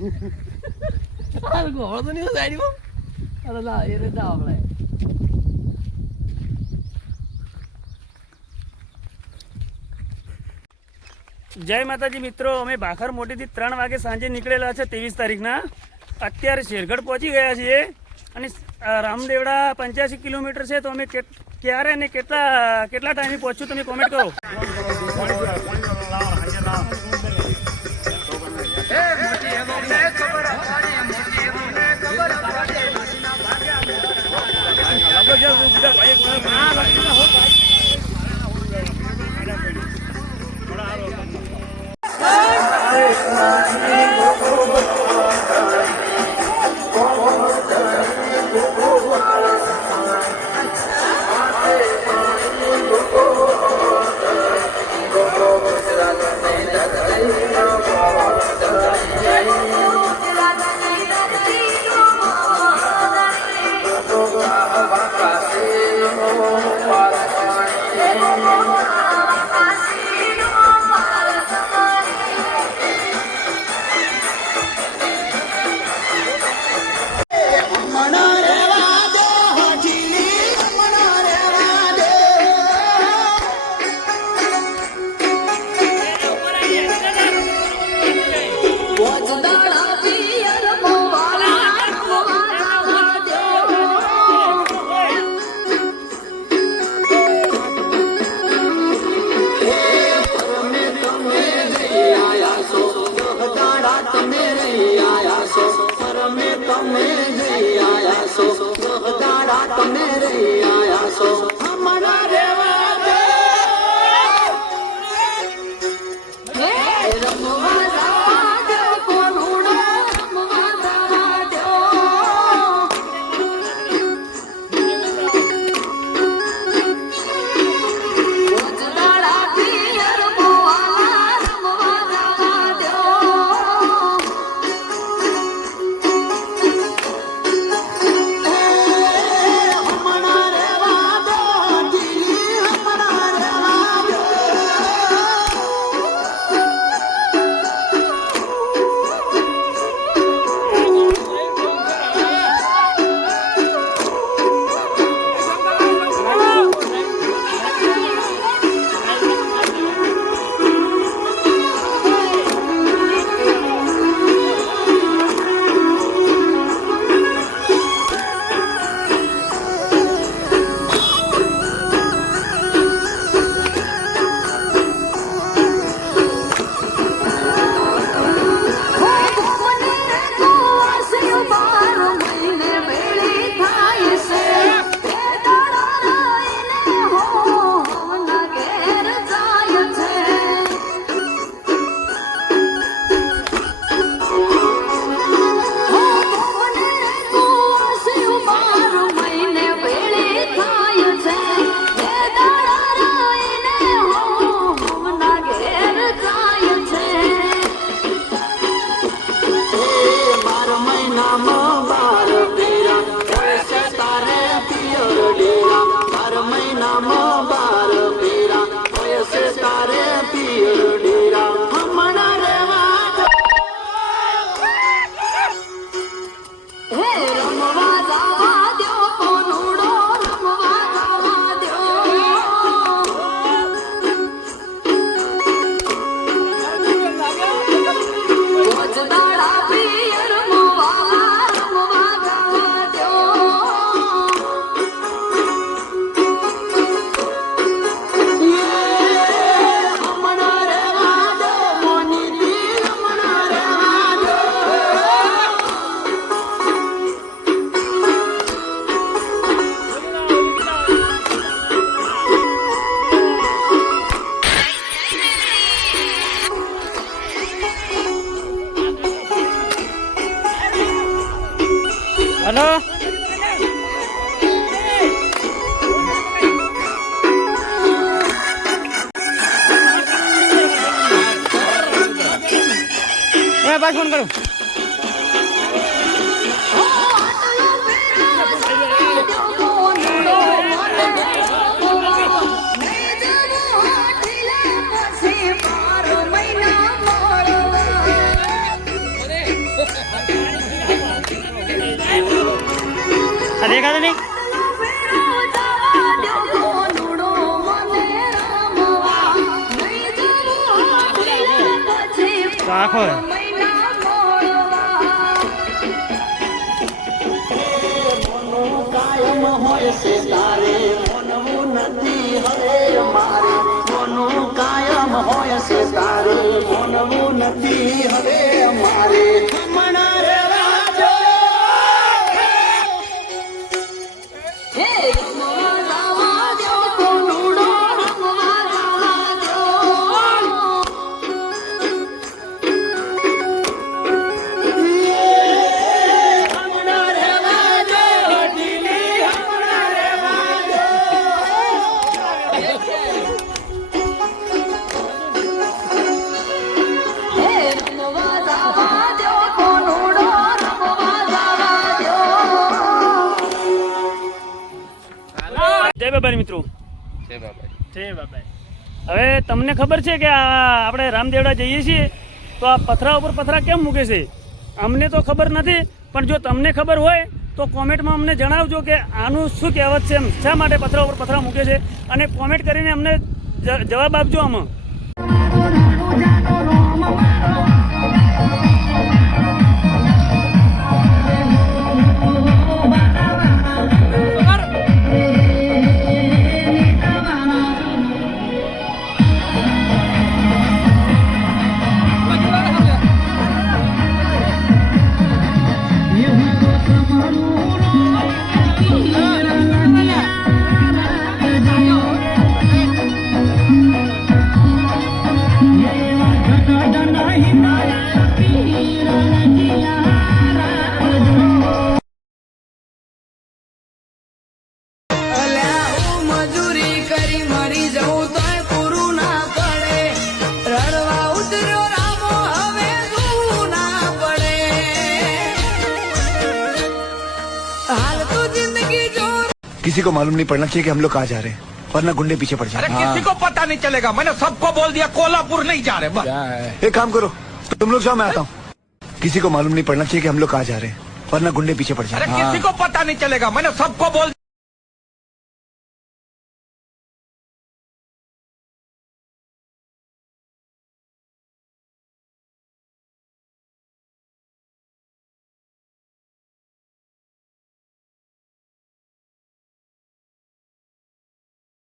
આ ગોળો તો નહીં સાઈડમાં. અરે ના એ રીતે આપણે જય માતાજી મિત્રો, અમે ભાખર મોટીથી 3 વાગે સાંજે નીકળેલા છે 23 તારીખના. અત્યારે શેરગઢ પહોંચી ગયા છીએ અને રામદેવડા 85 કિલોમીટર છે. તો અમે ક્યારે અને કેટલા ટાઈમે પહોંચ્યું તમે કોમેન્ટ કરો. હલો પાછ ફોન કરું. ચાખો કાયમ હોય છે તારે મોનવું નથી હવે મારે મોનું કાયમ હોય છે તારે મોનવું નથી હવે મારે હમણાં રહેવા જો જય બાબારી મિત્રો જય બાબાઈ હવે તમને ખબર છે કે આપણે રામદેવડા જઈએ છીએ તો આ પથરા ઉપર પથરા કેમ મૂકે છે અમને તો ખબર નથી પણ જો તમને ખબર હોય તો કોમેન્ટમાં અમને જણાવજો કે આનું શું કહેવત છે એમ શા માટે પથરા ઉપર પથરા મૂકે છે અને કોમેન્ટ કરીને અમને જવાબ આપજો આમાં किसी को मालूम नहीं पड़ना चाहिए कि हम लोग कहाँ जा रहे हैं वरना गुंडे पीछे पड़ जाए। अरे किसी को पता नहीं चलेगा मैंने सबको बोल दिया कोल्हापुर नहीं जा रहे बस। एक काम करो तुम लोग जाओ मैं आता हूँ। किसी को मालूम नहीं पड़ना चाहिए कि हम लोग कहाँ जा रहे हैं वरना गुंडे पीछे पड़ जाए। अरे किसी को पता नहीं चलेगा मैंने सबको बोल